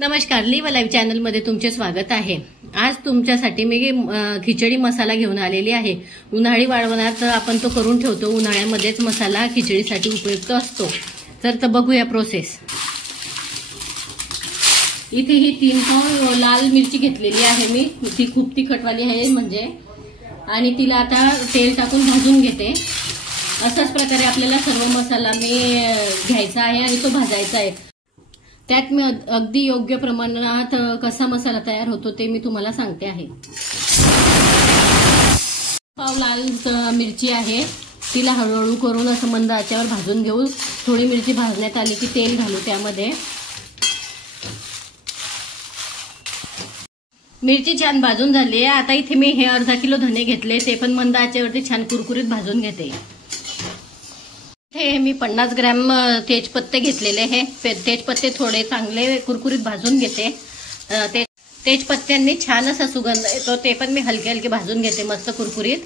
नमस्कार, live live channel मध्ये तुमचे स्वागत आहे। आज तुमच्यासाठी मी खिचडी मसाला घेऊन आलेली आहे। उन्हाळी वाळवणात आपण तो करून ठेवतो, उन्हाळ्यामध्येच मसाला खिचडीसाठी उपयुक्त असतो। तर बघूया प्रोसेस। इथे ही 3 पाव लाल मिरची घेतलेली आहे मी, ती खूप तिखटवाली आहे म्हणजे, आणि तिला आता तेल टाकून भाजून घेते। अशाच प्रकारे आपल्याला सर्व मसाला मी घ्यायचा आहे आणि तो भाजायचा आहे। त्यात मी अगदी योग्य प्रमाणात कसा मसाला तयार होतो ते मी तुम्हाला सांगते आहे। पाव लाल मिरची आहे, तिला हळूहळू करून असं मंद आचेवर भाजून घेऊ। थोडी मिरची भाजण्यात आली की तेल घालू त्यामध्ये। मिरची छान भाजून झाली आहे। आता इथे मी हे अर्धा किलो धने घेतले, ते पण मंद आचेवरती छान कुरकुरीत भाजून घेते। हे मी 50 ग्रॅम तेजपत्ते घेतलेले आहे। तेजपत्ते थोडे चांगले कुरकुरीत भाजून घेते। तेजपत्त्यांनी छान असा सुगंध येतो, ते पण मी हलके हलके भाजून घेते मस्त कुरकुरीत।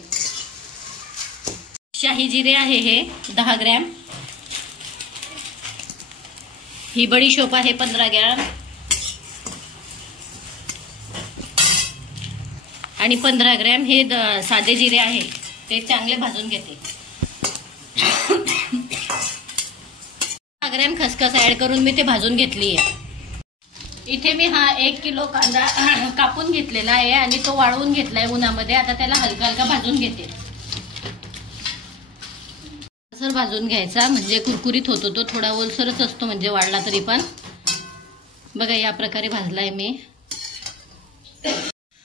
शाही जिरे आहे हे 10 ग्रॅम। ही बडीशोप आहे 15 ग्रॅम आणि 15 ग्रॅम हे साधे जिरे आहे, ते चांगले भाजून घेते। 10 ग्रॅम खसखस ऍड करून मी ते भाजून घेतली आहे। इथे मी हा 1 किलो कांदा कापून घेतलेला आहे आणि तो वाळवून घेतलाय उन्हामध्ये। आता त्याला हलका हलका भाजून घेते। ओलसर भाजून घ्यायचा म्हणजे कुरकुरीत होतो तो, थोडा ओलसरच असतो म्हणजे वाळला तरी पण। बघा या प्रकारे भाजलाय मी।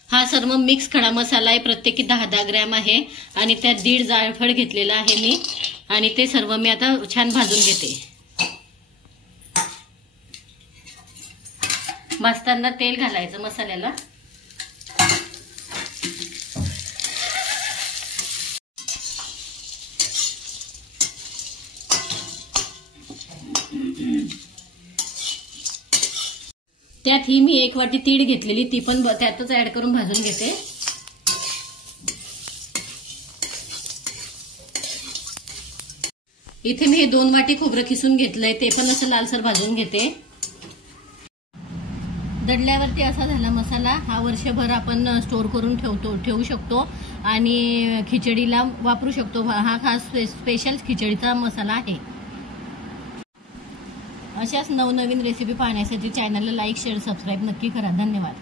हा सर्व मिक्स खडा मसाला आहे, प्रत्येकी 10-10 ग्रॅम आहे आणि त्यात 1.5 जायफळ घेतलेला आहे मी, आणि ते सर्व मी आता छान भाजून घेते। भाजताना तेल घालायचं मसाल्याला। त्यात ही मी 1 वाटी तीळ घेतलेली, ती पण त्यातच ऍड करून भाजून घेते। इथे मी 2 वाटी खोबरं खिसून घेतलंय, ते पण असं लालसर भाजून घेते। दडल्यावरती असा झाला मसाला। हा वर्षभर आपण स्टोर करून ठेवू शकतो आणि खिचडीला वापरू शकतो। हा खास स्पेशल खिचडीचा मसाला आहे। अशाच नवनवीन रेसिपी पाहण्यासाठी चॅनलला लाईक, शेअर, सबस्क्राईब नक्की करा। धन्यवाद।